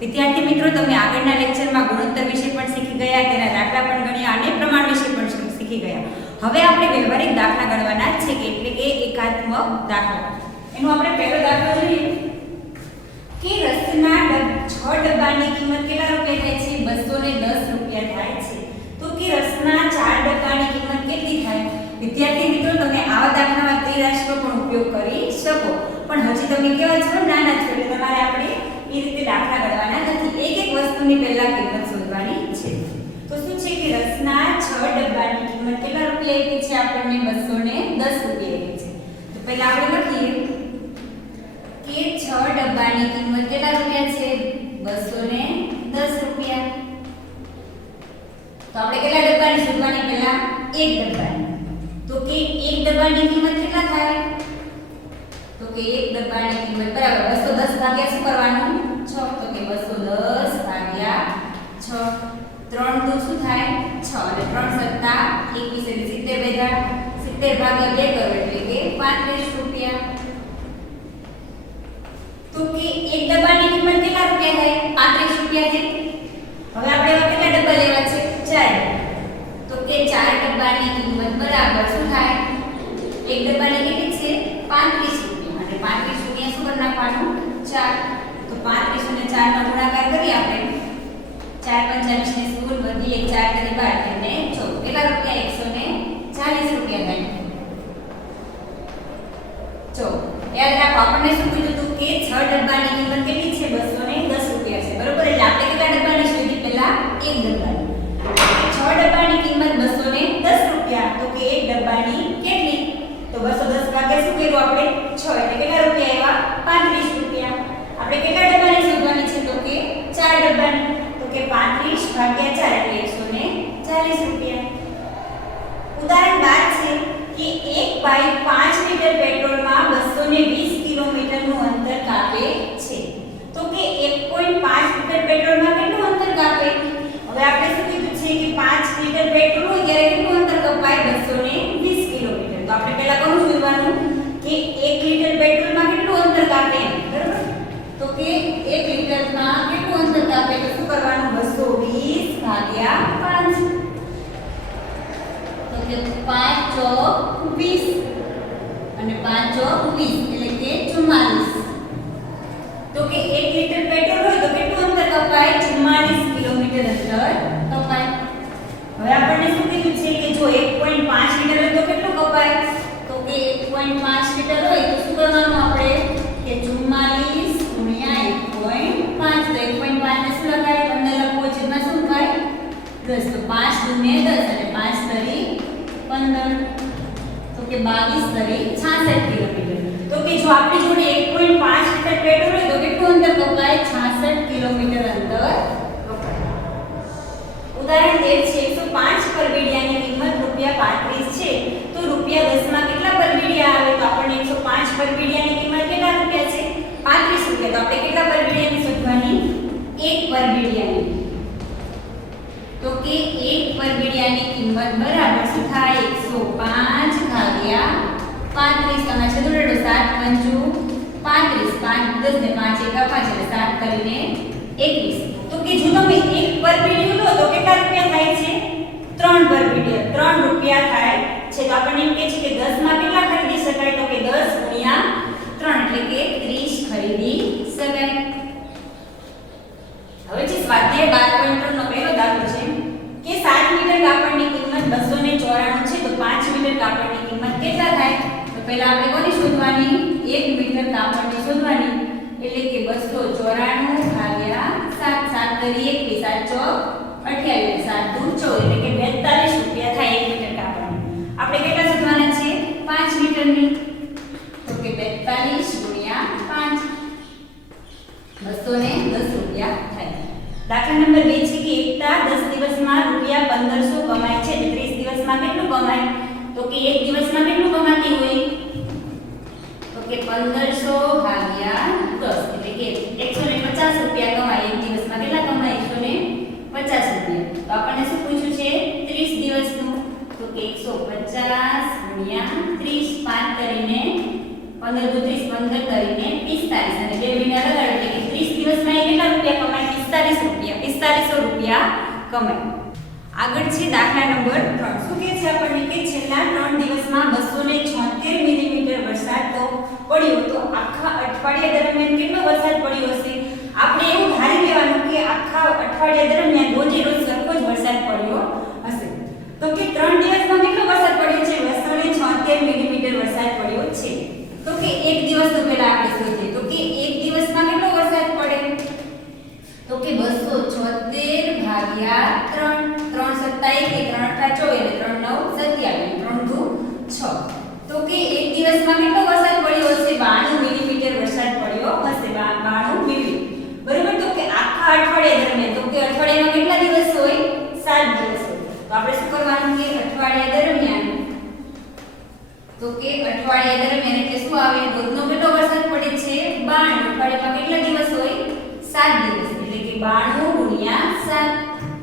विद्यार्थी मित्रों તમે આગળના લેક્ચરમાં ગુણોત્તર વિશે પણ શીખી ગયા, તેના દાખલા પણ ગણ્યા અને પ્રમાણ વિશે પણ શીખી ગયા. હવે આપણે વ્યવહારિક દાખલા ગણવાના છે કે એટલે કે એકાત્મક દાખલા. એનો આપણે પહેલો દાખલો જોઈએ કે રસના 6 ડબ્બાની કિંમત કેટલા રૂપિયા થાય છે? 210 રૂપિયા થાય છે. તો કે રસના 4 ડબ્બાની કિંમત કેટલી થાય? વિદ્યાર્થી મિત્રો તમે આવા દાખલામાં ત્રિરાશીનો પણ ઉપયોગ કરી શકો, પણ હજી તમે કેવા છો, નાના છો, એટલે તમારે આપણે એ રીતે દાખલા ગણવાના નથી. એક એક વસ્તુની પહેલા કિંમત શોધવાની છે. તો શું છે કે રસના 6 ડબ્બાની કિંમત કેટલા રૂપિયા આપી છે? આપણને 210 રૂપિયા આપી છે. તો પહેલા આપણે લખીએ કે 6 ડબ્બાની કિંમત કેટલા રૂપિયા છે? 210 રૂપિયા. તો આપણે કેટલા ડબ્બાની શોધવાની? પહેલા એક ડબ્બાની. તો કે એક ડબ્બાની કિંમત કેટલા થાય? તો કે એક ડબ્બાની કિંમત બરાબર 210 ભાગ્યા શું કરવાનું? 6. તો કે 210 ભાગ્યા 6. 3 તો શું થાય? 6 અને 3 સત્તા 21 એટલે 70 બેધા 70 ભાગ્યા 2 કરો એટલે કે 35 રૂપિયા. તો કે એક ડબ્બાની કિંમત કેટલા રૂપિયા થાય? 35 રૂપિયા છે. હવે આપણે એવા કેટલા ડબ્બા લેવા છે? 4. તો કે 4 ડબ્બાની કિંમત બરાબર શું થાય? એક ડબ્બાની કેટલી છે? 35 રૂપિયા. અને 35 રૂપિયા શું કરી નાખવાનું? 4. તો 35 અને 4 નો ગુણાકાર કરી આપણે 4 45 ને સ્કૂલ બધી એક 4 કરી 12 એટલે 14. કેટલા રૂપિયા? 140 રૂપિયા થાય. યાદ રાખો આપણને શું કીધું હતું કે 6 ડબ્બાની કિંમત કેટલી છે? 210 રૂપિયા છે, બરોબર? એટલે આપણે કેટલા ડબ્બાની શોધી? પહેલા એક ડબ્બાની. 6 ડબ્બાની કિંમત 210 રૂપિયા. તો કે એક ડબ્બાની કેટલી? તો 210 ભાગ્યા શું કર્યું આપણે? 6 એટલે કેટલા રૂપિયા આવ્યા? 35 રૂપિયા. આપણે કેટલા ડબ્બાની શોધવાની છે? તો કે 4 ડબ્બાની. તો કે 35 ભાગ્યા 4 એટલે 140 રૂપિયા. ઉદાહરણ 12 છે કે 1 બાય 5 લિટર પેટ્રોલમાં 220 કિલોમીટરનું અંતર કાપે છે. તો કે 1.5 લિટર પેટ્રોલમાં કેટલું અંતર કાપે? હવે આપણે શું કીધું છે કે 5 લિટર પેટ્રોલ હોય ત્યારે કેટલું અંતર કપાય? 220 કિલોમીટર. તો આપણે પહેલા કોનું શોધવાનું કે 1 લિટર પેટ્રોલમાં કેટલું અંતર કાપે, બરાબર? તો કે 1 લિટરમાં કેટલું અંતર કાપે? તો શું કરવાનું? 220 ભાગ્યા 5. તો કે 5 ચોક 20 અને 5 ચોક 20 એટલે કે 44. તો કે 1 લિટર પેટ્રોલ હોય તો કેટલું અંતર કપાય? 44 કિલોમીટર અંતર કપાય. હવે આપણને શું કીધું છે કે જો 1.5 લિટર હોય તો કેટલું કપાય? તો કે 1.5 લિટર હોય તો શું કરવાનું આપણે કે 44 ગુણ્યા 1.5. તો 1.5 ને શું લખાય? 15 લખવો છે એમાં શું થાય? 10. તો 5 ગુણ્યા 10 અને 5 તરી 15. તો કે 22 તરી 66 કિલોમીટર. તો કે જો આપણી જોડે 1.5 લિટર પેટ્રોલ હોય તો કેટલું અંતર કપાય? 66 કિલોમીટર અંતર કપાય. ઉદાહરણ 13 છે 105 પર બીડિયાની કિંમત ₹35 છે. તો ₹10 માં કેટલા પર બીડિયા આવે? તો આપણને 105 પર બીડિયાની કિંમત કેટલા રૂપિયા છે? 35 રૂપિયા. તો આપણે કેટલા પર બીડિયાની શોધવાની? 1 પર બીડિયાની. તો કે 1 પર બીડિયાની કિંમત બરાબર શું થાય? 105 ભાગ્યા 35. તમે છેદો રેડો 7 પંચું 35. 5 10 ને 5 એકા 5 એટલે 7 કરીને 21. તો કે જો તમે 1 પર બીડિયું લો તો કેટલા રૂપિયા થાય છે? 3 પર બીડિયા 3 રૂપિયા થાય છે. તો આપણને એમ કહે છે કે 10 માં કેટલા ખરીદી શકાય? તો કે 10 ગુણ્યા 3 એટલે કે 30 ખરીદી શકાય. હવે જે સ્વાધ્યાય 12.3 નો પહેલો દાખલો છે કે 7 મીટર કાપડની કિંમત 294 છે. તો 5 મીટર કાપડની કિંમત કેટલા થાય? તો પહેલા આપણે કોની શોધવાની? 1 મીટર કાપડની શોધવાની. એટલે કે 294 ભાગ્યા 7. 7 તરી 21 7 ચોક 28 7 દૂ 14 એટલે કે 42 રૂપિયા થાય 1 મીટર કાપડની. આપણે કેટલા શોધવાના છે? 5 મીટરની. તો કે 42 ગુણ્યા 5. 210 રૂપિયા થાય. દાખલા નંબર 2 છે કે એકતા 10 દિવસમાં રૂપિયા 1500 કમાય છે. 30 દિવસમાં કેટલું કમાય? તો કે એક દિવસમાં કેટલું કમાતી હોય? તો કે 1500 ભાગ્યા 10 એટલે કે 150 રૂપિયા કમાય. એક દિવસમાં કેટલા કમાય? 150 રૂપિયા. તો આપણને શું પૂછ્યું છે? 30 દિવસનું. તો કે 150 ગુણ્યા 30 5 કરીને 15 દુ 30 15 કરીને 45 અને 2 મહિના લગાડો એટલે કે 30 દિવસમાં એ કેટલા રૂપિયા કમાય? 4500 રૂપિયા કમાય. આગળ છે દાખલા નંબર 3. શું કહે છે આપણને કે છેલ્લા 3 દિવસમાં 276 મિલીમીટર વરસાદ તો પડ્યો. તો આખા અઠવાડિયા દરમિયાન કેટલો વરસાદ પડ્યો હશે? આપણે એવું ધારી લેવાનું કે આખા અઠવાડિયા દરમિયાન રોજે રોજ સરખો જ વરસાદ પડ્યો હશે. તો કે 3 દિવસમાં કેટલો વરસાદ પડ્યો છે? 276 મિલીમીટર વરસાદ પડ્યો છે. તો કે એક દિવસ તો પહેલા આપણે શોધીએ. તો કે એક દિવસમાં કેટલો વરસાદ પડે? તો કે 276 ભાગ્યા 3 3 સત્તા 1 3 8 24 3 9 27 3 દુ 6. તો કે એક દિવસમાં કેટલો વરસાદ પડ્યો હશે? 92 મિલીમીટર વરસાદ પડ્યો હશે. 92 મિલી. બરોબર. તો કે આખા અઠવાડિયા દરમિયાન તો કે અઠવાડિયામાં કેટલા દિવસ હોય? 7 દિવસ હોય. તો આપણે શું કરવાનું કે અઠવાડિયા દરમિયાન તો કે અઠવાડિયા દરમિયાન એટલે શું આવે? રોજનો કેટલો વરસાદ પડે છે? 92. અઠવાડિયામાં કેટલા દિવસ હોય? 7 દિવસ. એટલે કે 92 ગુણ્યા 7.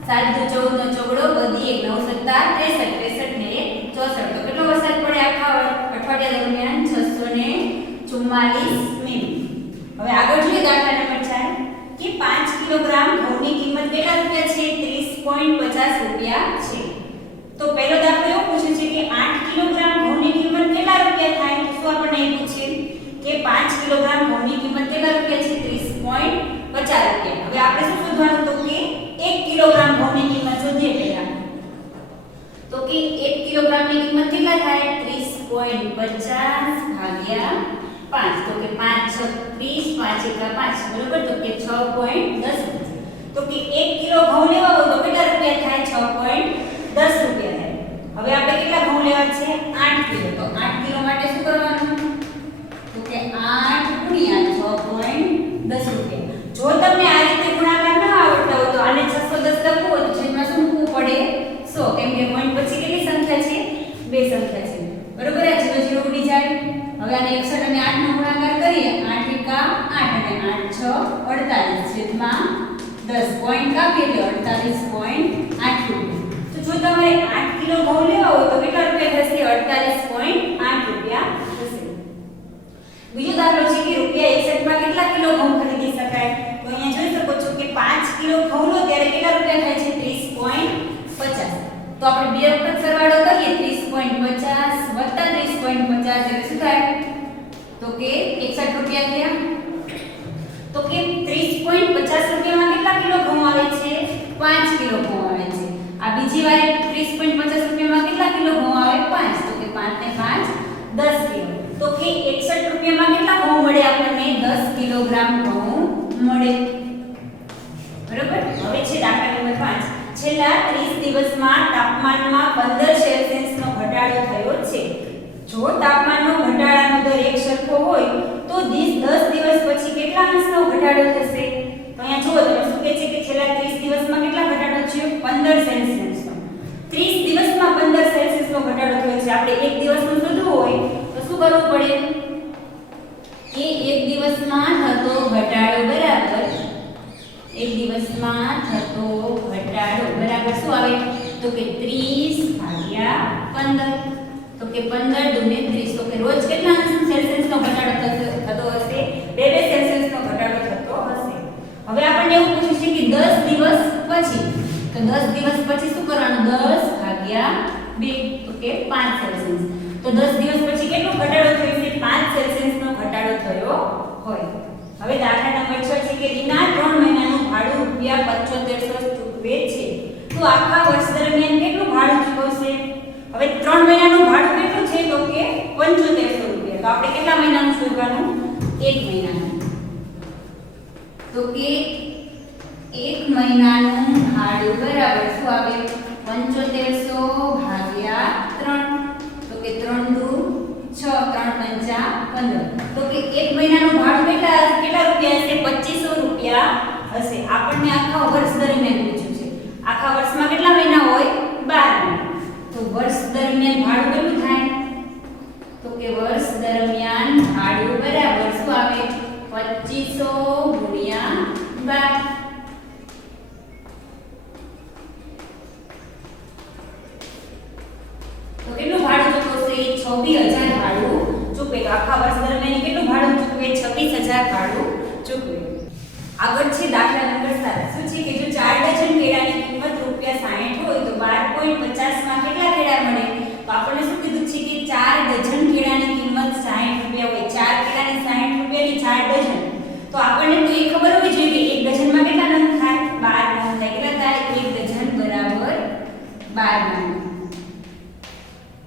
7 દુ 14 નો ચોગડો વધી 1 9 સત્તા 63 ને 64. તો કેટલો વરસાદ પડે આખા અઠવાડિયા દરમિયાન? 644 મિલી. હવે આગળ જોઈએ દાખલા નંબર 4 કે 5 કિલોગ્રામ ઘઉંની કિંમત કેટલા રૂપિયા છે? 30.50 રૂપિયા છે. તો પહેલો દાખલો એવો પૂછે છે કે 8 કિલોગ્રામ ઘઉંની કિંમત કેટલા રૂપિયા થાય? તો શું આપણને એ પૂછે કે 5 કિલોગ્રામ ઘઉંની કિંમત કેટલા રૂપિયા છે? 30.50 રૂપિયા. હવે આપણે શું શોધવાનું? તો કે 1 કિલોગ્રામ ઘઉંની કિંમત શોધીએ પહેલા. તો કે 1 કિલોગ્રામની કિંમત કેટલા થાય? 30.50 ભાગ્યા 5. તો કે 5 6 30 5 એકા 5 બરોબર. તો કે 6.10. તો કે 1 કિલો ઘઉં લેવા હોય તો કેટલા રૂપિયા થાય? 6.10 રૂપિયા થાય. હવે આપણે કેટલા ઘઉં લેવા છે? 8 કિલો. તો 8 કિલો માટે શું કરવાનું? તો કે 8 ગુણ્યા 6.10 રૂપિયા. જો તમને આ રીતે ગુણાકાર ન આવડતા હોય તો આને 610 લખવું હોય તો છેદમાં શું મૂકવું પડે? 100. કેમ કે પોઈન્ટ પછી કેટલી સંખ્યા છે? 2 સંખ્યા છે. બરોબર. આ 0 0 ઉડી જાય. હવે આને 61 અને 8 નો ગુણાકાર કરીએ. 8 એકા 8 અને 8 6 48 છેદમાં 10 પોઈન્ટ કાપીએ એટલે 48.8 રૂપિયા. તો જો તમારે 8 કિલો ઘઉં લેવા હોય તો કેટલા રૂપિયા થશે? 48.8 રૂપિયા થશે. બીજો દાખલો છે કે રૂપિયા 61 માં કેટલા કિલો ઘઉં ખરીદી શકાય? તો અહીંયા જોઈ શકો છો કે 5 કિલો ઘઉં લો ત્યારે કેટલા રૂપિયા થાય છે? 30.50. તો આપણે બે વખત સરવાળો કરીએ 30.50 વત્તા 30.50 એટલે શું થાય? તો કે 61 રૂપિયા થયા. તો કે 30.50 રૂપિયામાં કેટલા કિલો ઘઉં આવે છે? 5 કિલો ઘઉં આવે છે. આ બીજી વાર 30.50 રૂપિયામાં કેટલા કિલો ઘઉં આવે? 5. તો કે 5 ને 5 10 કિલો. તો કે 61 રૂપિયામાં કેટલા ઘઉં મળે આપણને? 10 કિલોગ્રામ ઘઉં મળે. બરોબર. હવે છે દાખલા નંબર 5. છેલ્લા 30 દિવસમાં તાપમાનમાં 15 સેલ્સિયસનો ઘટાડો થયો છે. જો તાપમાનનો ઘટાડાનો દર એક સરખો હોય તો 10 દિવસ પછી કેટલા અંશનો ઘટાડો થશે? તો અહીંયા જુઓ તમે શું કહે છે કે છેલ્લા 30 દિવસમાં કેટલા ઘટાડો થયો? 15 સેલ્સિયસનો. 30 દિવસમાં 15 સેલ્સિયસનો ઘટાડો થયો છે. આપણે એક દિવસનું શોધવું હોય તો શું કરવું પડે? કે એક દિવસમાં થતો ઘટાડો બરાબર એક દિવસમાં થતો ઘટાડો બરાબર શું આવે? તો કે 30 ભાગ્યા 15. તો કે 15 દુને 30. તો કે રોજ કેટલા સેલ્સિયસનો ઘટાડો થતો હશે? 2 સેલ્સિયસનો ઘટાડો થતો હશે. હવે આપણને એવું પૂછ્યું છે કે 10 દિવસ પછી. તો 10 દિવસ પછી શું કરવાનું? 10 ભાગ્યા 2. તો કે 5 સેલ્સિયસ. તો 10 દિવસ પછી કેટલો ઘટાડો થયો છે? 5 સેલ્સિયસનો ઘટાડો થયો હોય. હવે દાખલા નંબર 6 છે કે રીના 3 મહિનાનું ભાડું રૂપિયા 7500 ચૂકવે છે. તો આખા વર્ષ દરમિયાન કેટલું ભાડું ચૂકવશે? હવે 3 મહિનાનું ભાડું કેટલું છે? તો કે 7500 રૂપિયા. તો આપણે કેટલા મહિનાનું શોધવાનું? 1 મહિનાનું. તો કે 1 મહિનાનું ભાડું બરાબર શું આવે? 7500 ભાગ્યા 3. તો કે 3 દુ 6 3 5 15. તો કે 1 મહિનાનું ભાડું કેટલા રૂપિયા હશે? 2500 રૂપિયા. કેટલા હશે? આપણને આખા વર્ષ દરમિયાન પૂછ્યું છે. આખા વર્ષમાં કેટલા મહિના હોય? 12 મહિના. તો વર્ષ દરમિયાન ભાડું કેટલું થાય? તો કે વર્ષ દરમિયાન ભાડું બરાબર શું આવે? 2500 ગુણ્યા 12. તો કેટલું ભાડું ચૂકવશે? 26000 ભાડું ચૂકવે. તો આખા વર્ષ દરમિયાન કેટલું ભાડું ચૂકવે? 26000 ભાડું ચૂકવે. આગળ છે દાખલા નંબર 7. શું છે કે જો 4 ડઝન કેળાની કિંમત ₹60 હોય તો 12.50 માં કેટલા કેળા મળે? તો આપણને શું કીધું છે કે 4 ડઝન કેળાની કિંમત ₹60 હોય. 4 કેળાની ₹60 ની 4 ડઝન. તો આપણને તો એ ખબર હોવી જોઈએ કે 1 ડઝનમાં કેટલા નંગ થાય? 12 નંગ થાય. કેટલા થાય? 1 ડઝન બરાબર 12 નંગ.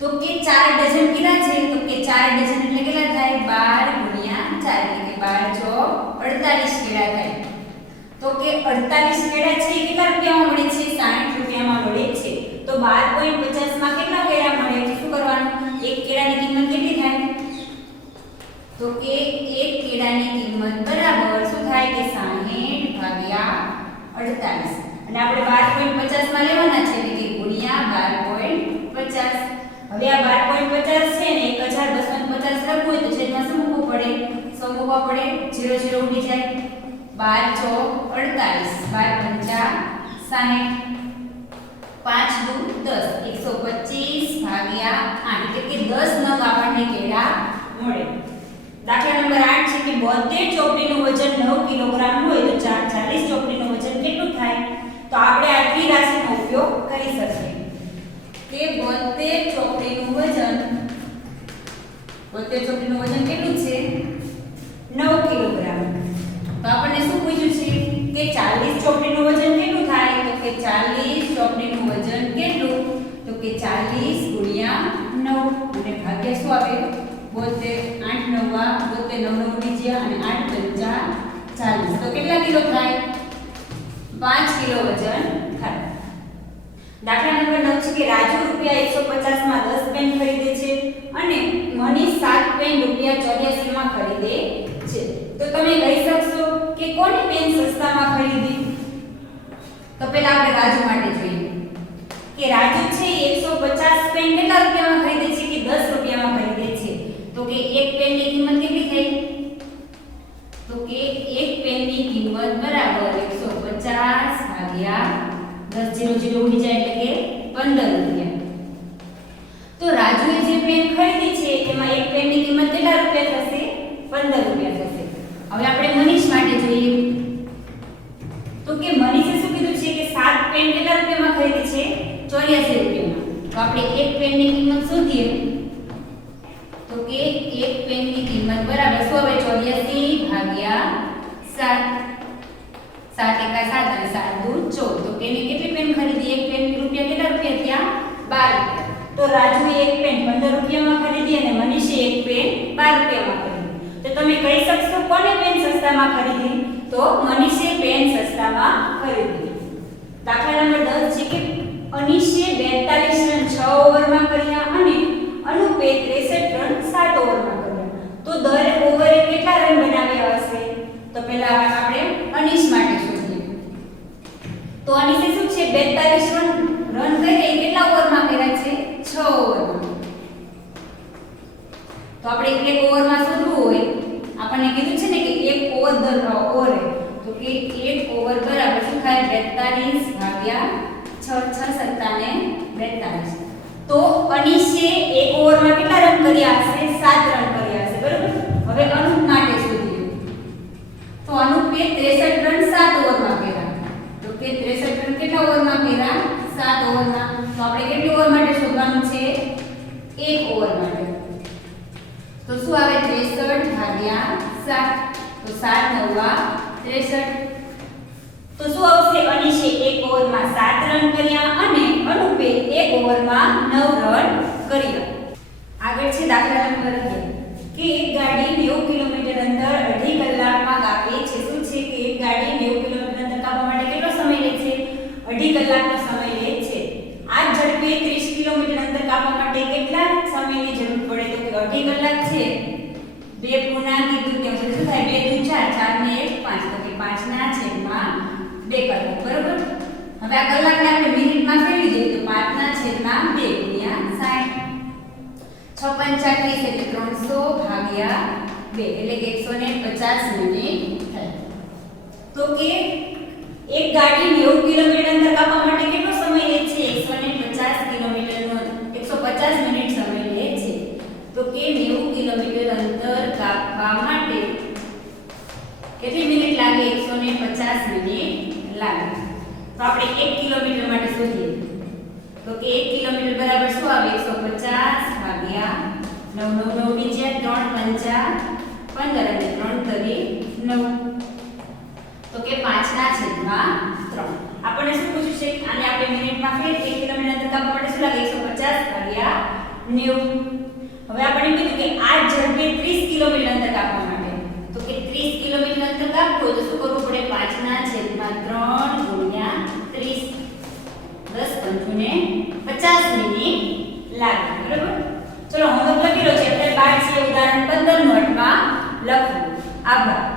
તો કે 4 ડઝન કેટલા છે? તો કે 4 ડઝન એટલે કેટલા થાય? 12 ગુણ્યા 4 એટલે કે 12 ચોક 48 કેળા થાય. તો કે 48 કેળા છે કેટલા રૂપિયામાં મળે છે? 60 રૂપિયામાં મળે છે. તો 12.50 માં કેટલા કેળા મળે? તો શું કરવાનું? એક કેળાની કિંમત કેટલી થાય? તો કે એક કેળાની કિંમત બરાબર શું થાય કે 60 ભાગ્યા 48. અને આપણે 12.50 માં લેવાના છે એટલે કે ગુણ્યા 12.50. હવે આ 12.50 છે ને 1250 લખવું હોય તો છેદમાં શું મૂકવું પડે? 100 મૂકવા પડે. 0 0 ઉડી જાય. 12 ચોક 48, 12 પંચા 60, 5 દુ 10, 125 ભાગ્યા 8 એટલે કે 10 નંગ આપણને કેળા મળે. દાખલા નંબર 8 છે કે 72 ચોકડીનું વજન 9 કિલોગ્રામ હોય તો 40 ચોકડીનું વજન કેટલું થાય? તો આપણે આ ત્રિરાશીનો ઉપયોગ કરી શકીએ કે 72 ચોકડીનું વજન કેટલું છે? 9 કિલોગ્રામ. તો આપણને શું પૂછ્યું છે કે 40 ચોકડીનું વજન કેટલું થાય? તો કે 40 ચોકડીનું વજન કેટલું? તો કે 40 ગુણ્યા 9 અને ભાગ્યા શું આવે? 72. 8 9 72 9 ઉડી ગયા અને 8 પંચા 40. તો કેટલા કિલો થાય? 5 કિલો વજન થાય. દાખલા નંબર 9 છે કે રાજુ ₹150 માં 10 પેન ખરીદે છે અને મનીષ 7 પેન ₹84 માં ખરીદે છે. તો તમે કહી શકશો કે કોની પેન સસ્તામાં ખરીદી? તો પહેલા આપણે રાજુ માટે જોઈએ કે રાજુ છે 150 પેન કેટલા રૂપિયામાં ખરીદે છે? કે 10 રૂપિયામાં ખરીદે છે. તો કે એક પેનની કિંમત કેટલી થઈ? તો કે એક પેનની કિંમત બરાબર 150 ભાગ્યા 10 0 0 ઉડી જાય એટલે કે 15 રૂપિયા. તો રાજુએ જે પેન ખરીદી છે એમાં એક પેનની કિંમત કેટલા રૂપિયા થશે? 15 રૂપિયા થશે. હવે આપણે મનીષ માટે જોઈએ તો કે મનીષે શું કીધું છે કે 7 પેન કેટલા રૂપિયામાં ખરીદી છે? 84 રૂપિયામાં. તો આપણે એક પેનની કિંમત શોધીએ તો કે એક પેનની કિંમત બરાબર શું આવે? 84 ભાગ્યા 7. 7 એકા 7 અને 7 દુ 14. તો પેનની કેટલી પેન ખરીદી? એક પેન રૂપિયા કેટલા રૂપિયા થયા? 12 રૂપિયા. તો રાજુએ એક પેન 15 રૂપિયામાં ખરીદી અને મનીષે એક પેન 12 રૂપિયામાં ખરીદી. તો તમે કહી શકશો કોને પેન સસ્તામાં ખરીદી? તો મનીષે પેન સસ્તામાં ખરીદી. દાખલા નંબર 10 છે કે અનીશે 42 રન 6 ઓવરમાં કર્યા અને અનુપે 63 રન 7 ઓવરમાં કર્યા. તો દર ઓવરે કેટલા રન બનાવ્યા હશે? તો પહેલા આપણે અનીશ માટે શોધીએ. તો અનીશે શું છે 42 રન કર્યા કેટલા ઓવરમાં કર્યા છે? 6 ઓવરમાં. તો આપણે એક ઓવરમાં શોધવું હોય આપણને કીધું છે ને કે એક ઓવર દર ઓવર તો કે એક ઓવર બરાબર શું થાય? 42 ભાગ્યા 6 6 સત્તાને 42. તો અનીશે એક ઓવરમાં કેટલા રન કર્યા હશે? 7 રન કર્યા હશે. બરાબર. હવે અનુપ માટે શોધીએ. તો અનુપે 63 રન 7 ઓવરમાં કર્યા. તો કે 63 રન કેટલા ઓવરમાં કર્યા? 7 ઓવરમાં. તો આપણે કેટલી ઓવર માટે શોધવાનું છે? એક ઓવર માટે. તો શું આવે? 63 ભાગ્યા 7. તો 7 9 63. તો શું આવશે? અનીશે એક ઓવરમાં 7 રન કર્યા અને અનુપે એક ઓવરમાં 9 રન કર્યા. આગળ છે દાખલા નંબર 11 કે એક ગાડી 90 કિલોમીટર અંતર અડધી કલાકમાં કાપે છે. શું છે કે એક ગાડી 90 કિલોમીટર અંતર કાપવા માટે કેટલો સમય લે છે? અડધી કલાકનો સમય લે છે. આ ઝડપે 30 કિલોમીટર અંતર કાપવા માટે કેટલા સમયની જરૂર પડે? તો કે અડધી કલાક છે. 2 પૂર્ણાંક કીધું કે શું થાય? 2 દુ 4 4 ને 1 5. તો કે 5 ના છે હવે આ કલાકને આપણે મિનિટમાં ફેરવી દઈએ તો 5/2 ગુણ્યા 60. 6 5 30 એટલે 300 ભાગ્યા 2 એટલે કે 150 મિનિટ થાય. તો કે એક ગાડી 90 કિલોમીટર અંતર કાપવા માટે કેટલો સમય લે છે? 150 કિલોમીટરનો 150 મિનિટ સમય લે છે. તો કે 90 કિલોમીટર અંતર કાપવા માટે કેટલી મિનિટ લાગે? 150 મિનિટ લાગે. તો આપણે 1 કિલોમીટર માટે શોધીએ. તો કે 1 કિલોમીટર બરાબર શું આવે? 150 ભાગ્યા 9 9 9 નીચે 3 5 15 અને 3 તરી 9. તો કે 5/3. આપણને શું પૂછ્યું છે? આને આપણે મિનિટમાં ફેર 1 કિલોમીટર અંતર કાપવા માટે શું લાગે? 150 ભાગ્યા 90. હવે આપણે કીધું કે આ ઝડપે 30 કિલોમીટર અંતર કાપવા માટે. તો કે 30 કિલોમીટર અંતર કાપવું હોય તો શું કરવું પડે? 5/3 ગુણ્યા 30. 10 5 50 મિનિટ લાગે. બરાબર? ચલો હોમવર્ક લખી લો છે. આપણે 12 છે ઉદાહરણ 15 નોટમાં લખવું. આભાર.